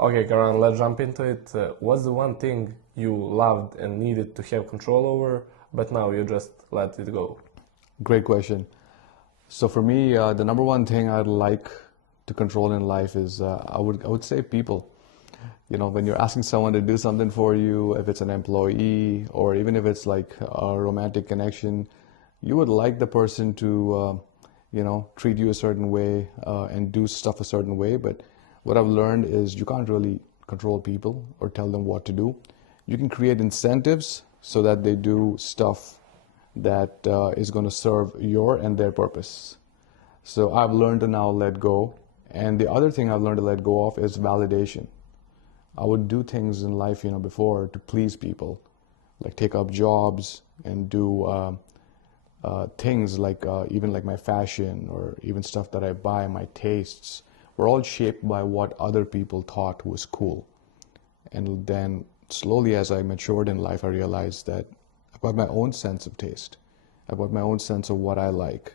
Okay, Karan, let's jump into it. What's the one thing you loved and needed to have control over, but now you just let it go? Great question. So for me, the number one thing I'd like to control in life is I would say people. You know, when you're asking someone to do something for you, if it's an employee or even if it's like a romantic connection, you would like the person to treat you a certain way and do stuff a certain way. But what I've learned is you can't really control people or tell them what to do. You can create incentives so that they do stuff that is going to serve your and their purpose. So I've learned to now let go. And the other thing I've learned to let go of is validation. I would do things in life, before to please people, like take up jobs and do things like even like my fashion or even stuff that I buy, my tastes, were all shaped by what other people thought was cool. And then slowly as I matured in life, I realized that I've got my own sense of taste. I've got my own sense of what I like,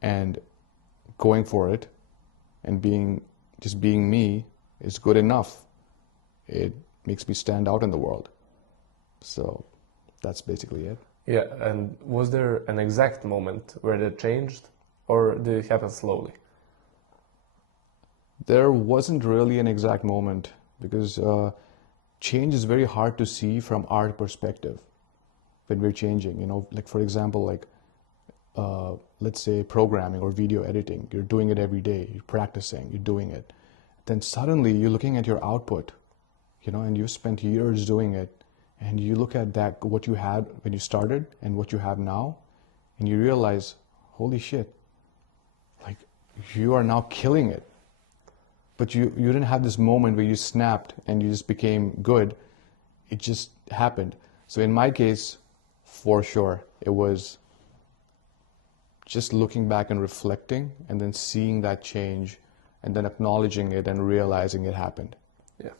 and going for it and being me is good enough. It makes me stand out in the world. So that's basically it. Yeah, and was there an exact moment where that changed, or did it happen slowly? There wasn't really an exact moment because change is very hard to see from our perspective when we're changing. Like for example, like let's say programming or video editing, you're doing it every day, you're practicing, you're doing it. Then suddenly you're looking at your output, and you've spent years doing it, and you look at that, what you had when you started and what you have now, and you realize, holy shit, like you are now killing it. But you didn't have this moment where you snapped and you just became good. It just happened. So in my case, for sure, it was just looking back and reflecting and then seeing that change and then acknowledging it and realizing it happened. Yeah.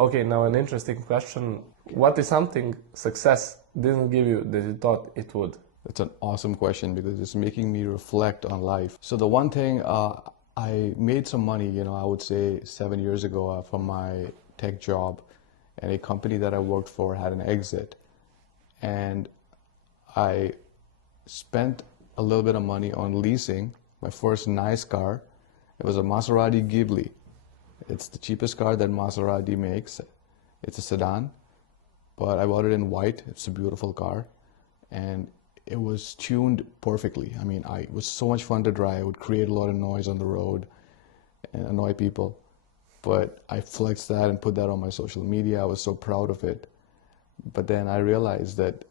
Okay, now an interesting question. What is something success didn't give you that you thought it would? That's an awesome question because it's making me reflect on life. So the one thing, I made some money, I would say 7 years ago from my tech job, and a company that I worked for had an exit. And I spent a little bit of money on leasing my first nice car. It was a Maserati Ghibli. It's the cheapest car that Maserati makes. It's a sedan, but I bought it in white. It's a beautiful car, and it was tuned perfectly. I mean, it was so much fun to drive. It would create a lot of noise on the road and annoy people. But I flexed that and put that on my social media. I was so proud of it. But then I realized that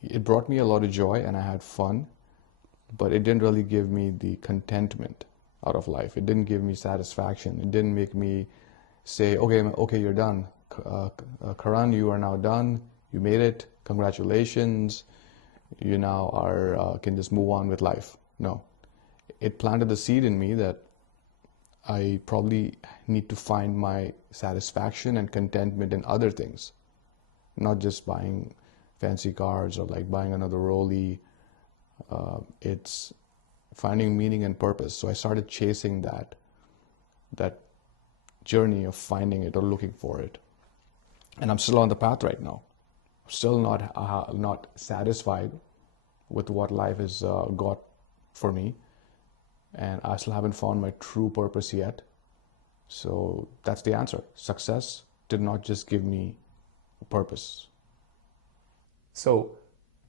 it brought me a lot of joy and I had fun, but it didn't really give me the contentment out of life. It didn't give me satisfaction. It didn't make me say, okay, you're done. Karan, you are now done. You made it. Congratulations. You now can just move on with life. No, it planted the seed in me that I probably need to find my satisfaction and contentment in other things, not just buying fancy cars or like buying another Rollie. It's finding meaning and purpose. So I started chasing that journey of finding it or looking for it, and I'm still on the path right now. Still not satisfied with what life has got for me, and I still haven't found my true purpose yet. So that's the answer. Success did not just give me a purpose. So,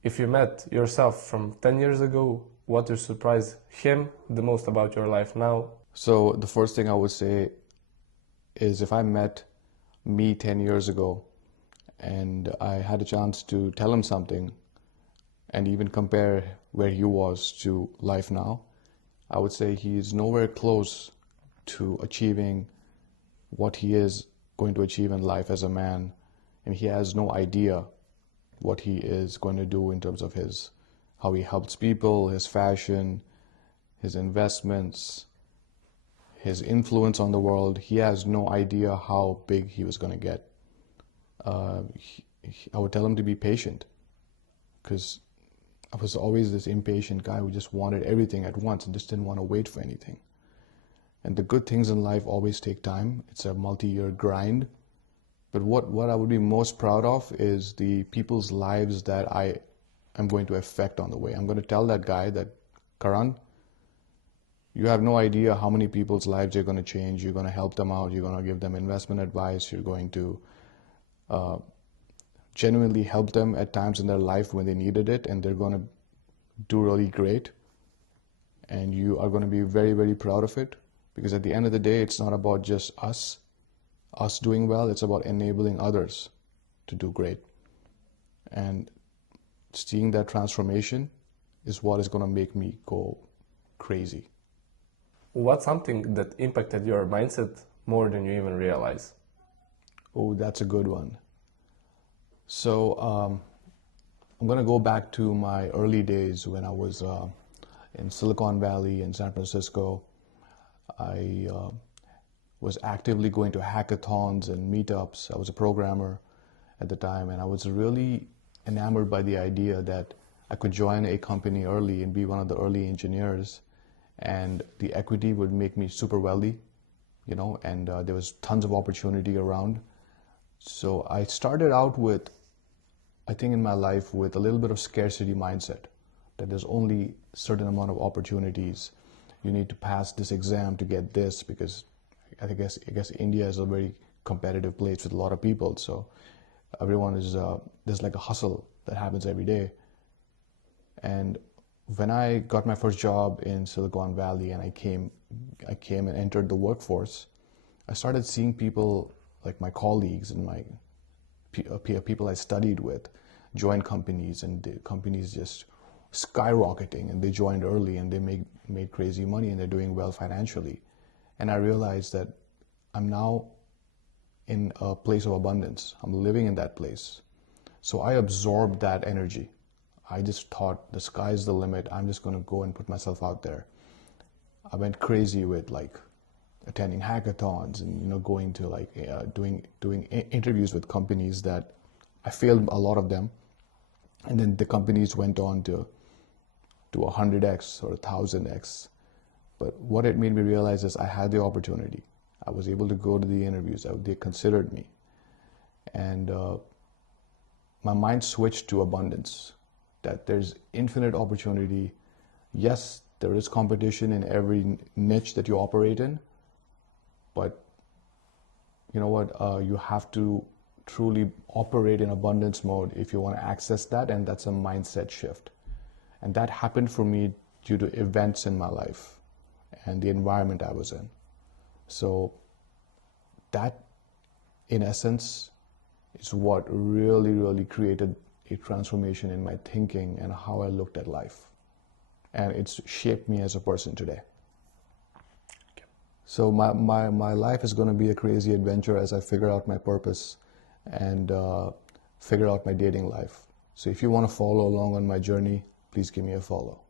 if you met yourself from 10 years ago, what would surprise him the most about your life now? So the first thing I would say is if I met me 10 years ago and I had a chance to tell him something and even compare where he was to life now, I would say he is nowhere close to achieving what he is going to achieve in life as a man, and he has no idea what he is going to do in terms of how he helps people, his fashion, his investments, his influence on the world. He has no idea how big he was going to get. I would tell him to be patient, because I was always this impatient guy who just wanted everything at once and just didn't want to wait for anything. And the good things in life always take time. It's a multi-year grind. But what I would be most proud of is the people's lives that I am going to affect on the way. I'm going to tell that guy that, Karan, you have no idea how many people's lives you're going to change. You're going to help them out. You're going to give them investment advice. You're going to genuinely help them at times in their life when they needed it, and they're going to do really great. And you are going to be very, very proud of it, because at the end of the day, it's not about just us doing well. It's about enabling others to do great. And seeing that transformation is what is going to make me go crazy. What's something that impacted your mindset more than you even realize? Oh, that's a good one. So I'm going to go back to my early days when I was in Silicon Valley in San Francisco. I was actively going to hackathons and meetups. I was a programmer at the time, and I was really enamored by the idea that I could join a company early and be one of the early engineers, and the equity would make me super wealthy, you know, and there was tons of opportunity around. So I started out with, I think in my life, with a little bit of scarcity mindset, that there's only a certain amount of opportunities. You need to pass this exam to get this, because I guess India is a very competitive place with a lot of people. So everyone is, there's like a hustle that happens every day. And when I got my first job in Silicon Valley and I came and entered the workforce, I started seeing people like my colleagues and my people I studied with join companies, and the companies just skyrocketing, and they joined early and they made crazy money and they're doing well financially. And I realized that I'm now in a place of abundance. I'm living in that place. So I absorbed that energy. I just thought the sky's the limit. I'm just going to go and put myself out there. I went crazy with like attending hackathons and, you know, going to like doing interviews with companies that I failed a lot of them. And then the companies went on to 100x or 1000x. But what it made me realize is I had the opportunity. I was able to go to the interviews. They considered me. And my mind switched to abundance, that there's infinite opportunity. Yes, there is competition in every niche that you operate in, but you know what? You have to truly operate in abundance mode if you want to access that, and that's a mindset shift. And that happened for me due to events in my life and the environment I was in. So that, in essence, is what really, really created a transformation in my thinking and how I looked at life. And it's shaped me as a person today. Okay. So my life is going to be a crazy adventure as I figure out my purpose and figure out my dating life. So if you want to follow along on my journey, please give me a follow.